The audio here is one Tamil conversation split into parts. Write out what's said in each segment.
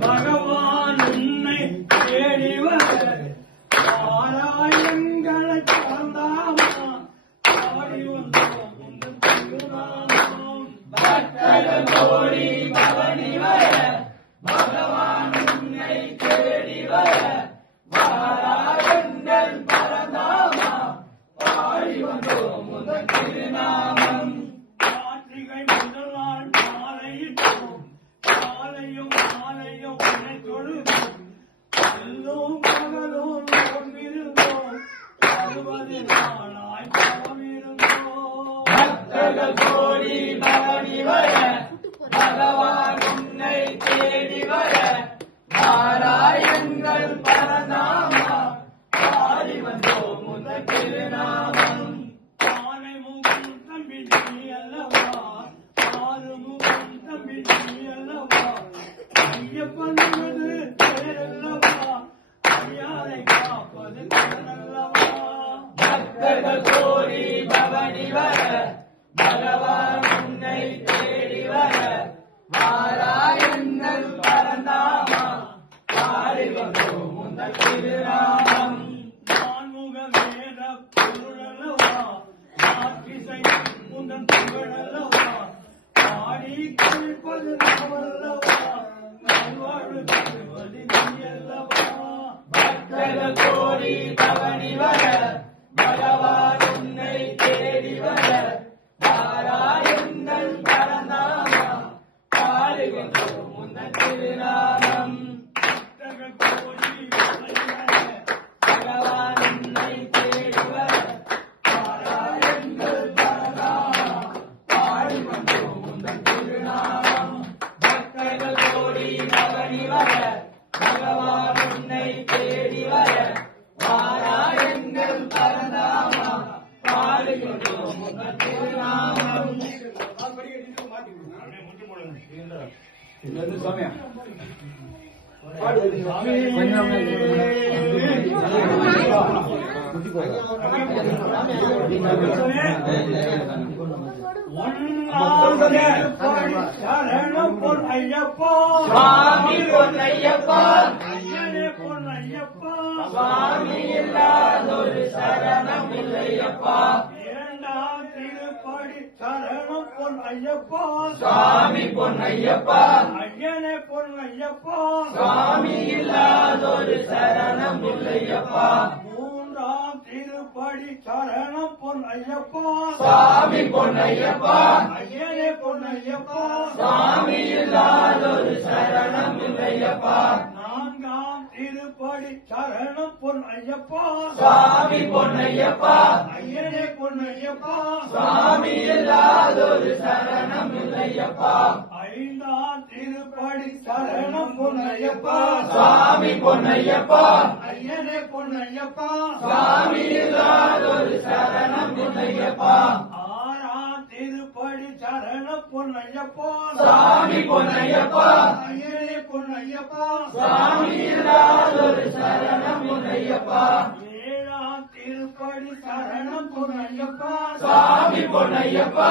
பகவான் உன்னை தேடி வர ஆராயங்களை சார்ந்தாமா ஆடி வந்தோம் உங்கள் திருநாமம் பக்தர்கள் கோடி பவனி வர பகவான் உன்னை தேடி வர ஆராயங்கள் பரந்தாமா ஆடி வந்தோம் உங்கள் திருநாமம் கார்த்திகை முதல் நாள் மாலையிட்டோம் காலையும் மாலையும் உன்னை தொழுதோம் எல்லோரும் பகலும் கொண்டிருந்தோம் 60 நாளாய் தவமிருந்தோம் பக்தர்கள் கோடி பவனி வர பகவான் உன்னை தேடி வர ஆராயங்கள் பரந்தாமா ஆடி வந்தோம் உங்கள் திருநாமம் ஆனை முகம் தம்பி நீ அல்லவா ஆறு முகம் தம்பி நீ அல்லவா ஐயப்பன் என்பது பெயரல்லவா ஐயாரை காப்பது கடனல்லவா பக்தர்கள் கோடி பவனி வர பகவான் உன்னை தேடி வர ஆராயங்கள் பரந்தாமா ஆடி வந்தோம் உங்கள் திருநாமம் நான்முக வேத பொருளல்லவா நாட்டிசை உங்கள் புகழல்லவா ஆடி கழிப்பது நாவல்லவா நல்வாழ்வு தருவது நீயல்லவா பக்தர்கள் கோடி பவனி வர பகவான் உன்னை தேடி வர ஆராயங்கள் பரந்தாமா ஆடி வந்தோம் உங்கள் திருநாமம் பக்தர்கள் கோடி பவனி வர பகவான் உன்னை தேடி வர ஆராயங்கள் பரந்தாமா ஆடி வந்தோம் உங்கள் திருநாமம் பக்தர்கள் கோடி பவனி வர பகவான் உன்னை தேடி வர ஆராயங்கள் பரந்தாமா ஆடி வந்தோம் உங்கள் திருநாமம் சரணம் பொன் ஐயப்பா சுவாமி பொன் ஐயப்பா ஐயனே பொன் ஐயப்பா சுவாமி இல்லாதொரு சரணம் இல்லையப்பா இரண்டாம் திருப்படி சரணம் பொன் ஐயப்பா சுவாமி பொன் ஐயப்பா ஐயனே பொன் ஐயப்பா சுவாமி இல்லாதொரு சரணம் இல்லையப்பா மூன்றாம் திருப்படி சரணம் பொன் ஐயப்பா சுவாமி பொன் ஐயப்பா ஐயனே பொன் ஐயப்பா சுவாமி இல்லாதொரு சரணம் இல்லையப்பா நான்காம் திருப்படி சரணம் பொன் ஐயப்பா சுவாமி பொன் ஐயப்பா ஐயனே பொன் ஐயப்பா சுவாமி இல்லாதொரு சரணம் இல்லையப்பா ஐந்தாம் திருப்படி சரணம் பொன் ஐயப்பா சுவாமி பொன் ஐயப்பா ஐயனே பொன் ஐயப்பா சுவாமி இல்லாதொரு சரணம் இல்லையப்பா ஆறாம் திருப்படி சரணம் பொன் ஐயப்பா சுவாமி பொன் ஐயப்பா ஐயனே பொன் ஐயப்பா சுவாமி இல்லாதொரு சரணம் இல்லையப்பா ஏழாம் திருப்படி சரணம் பொன் ஐயப்பா சுவாமி பொன் ஐயப்பா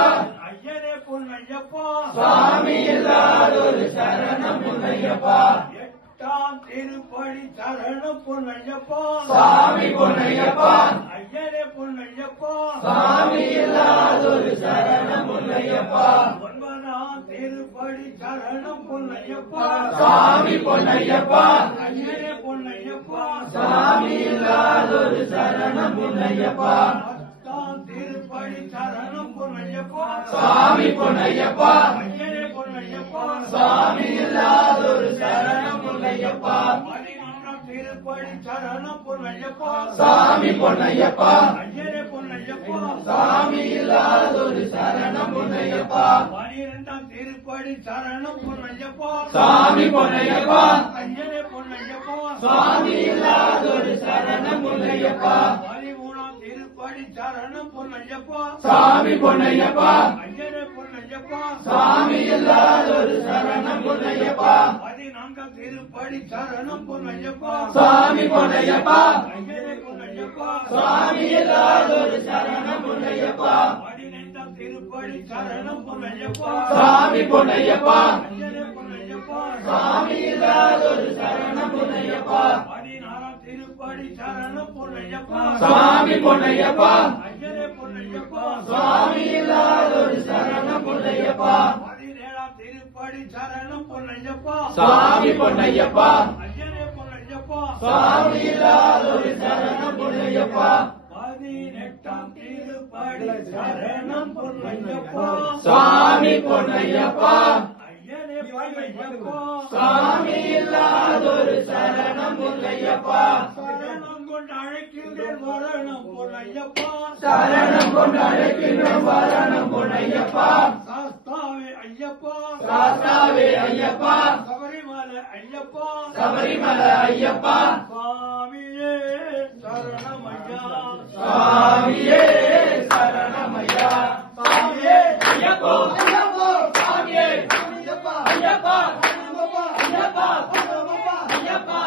ஐயனே பொன் ஐயப்பா சுவாமி இல்லாதொரு சரணம் இல்லையப்பா எட்டாம் திருப்படி சரணம் பொன் ஐயப்பா சுவாமி பொன் ஐயப்பா ஐயனே பொன் ஐயப்பா சுவாமி இல்லாதொரு சரணம் இல்லையப்பா ஒன்பதாம் திருப்படி சரணம் பொன் ஐயப்பா சுவாமி பொன் ஐயப்பா ஐயனே பொன் ஐயப்பா சுவாமி இல்லாதொரு சரணம் இல்லையப்பா பத்தாம் திருப்படி சரணம் பொன் ஐயப்பா சுவாமி பொன் ஐயப்பா ஐயனே பொன் ஐயப்பா சுவாமி இல்லாதொரு சரணம் இல்லையப்பா பதினொன்றாம் திருப்படி சரணம் பொன் ஐயப்பா சுவாமி பொன் ஐயப்பா ஐயனே பொன் ஐயப்பா சுவாமி இல்லாதொரு சரணம் இல்லையப்பா பனிரெண்டாம் திருப்படி சரணம் பொன் ஐயப்பா சுவாமி பொன் ஐயப்பா ஐயனே பொன் ஐயப்பா சுவாமி இல்லாதொரு சரணம் இல்லையப்பா பதிமூணாம் திருப்படி சரணம் பொன் ஐயப்பா சுவாமி பொன் ஐயப்பா ஐயனே பொன் ஐயப்பா சுவாமி இல்லாதொரு சரணம் இல்லையப்பா பதினான்காம் திருப்படி சரணம் பொன் ஐயப்பா சுவாமி பொன் ஐயப்பா ஐயனே பொன் ஐயப்பா சுவாமி இல்லாதொரு சரணம் இல்லையப்பா பதினைந்தாம் திருப்படி சரணம் பொன் ஐயப்பா சுவாமி பொன் ஐயப்பா ஐயனே பொன் ஐயப்பா சுவாமி இல்லாத பொன்னையப்பா சுவாமி பொன்னையப்பா ஐயனே பொன்னையப்பா சுவாமி இல்லாதொரு சரணம் பொன்னையப்பா 17ஆம் திருப்படி சரணம் பொன்னையப்பா சுவாமி பொன்னையப்பா ஐயனே பொன்னையப்பா சுவாமி இல்லாதொரு சரணம் பொன்னையப்பா 18ஆம் திருப்படி சரணம் பொன்னையப்பா சுவாமி பொன்னையப்பா ஐயனே பொன்னையப்பா சுவாமி இல்லாதொரு சரணம் பொன்னையப்பா சரணம் கொண்டு அழைக்கின்றேன் வரணும் பொன்னையப்பா சரணம் கொண்டு அழைக்கின்றோம் வரணும் பொன்னையப்பா சாஸ்தாவே ஐயப்பா சாஸ்தாவே ஐயப்பா சபரிமலை ஐயப்பா சபரிமலை ஐயப்பா சுவாமியே சரணம் ஐயா சுவாமியே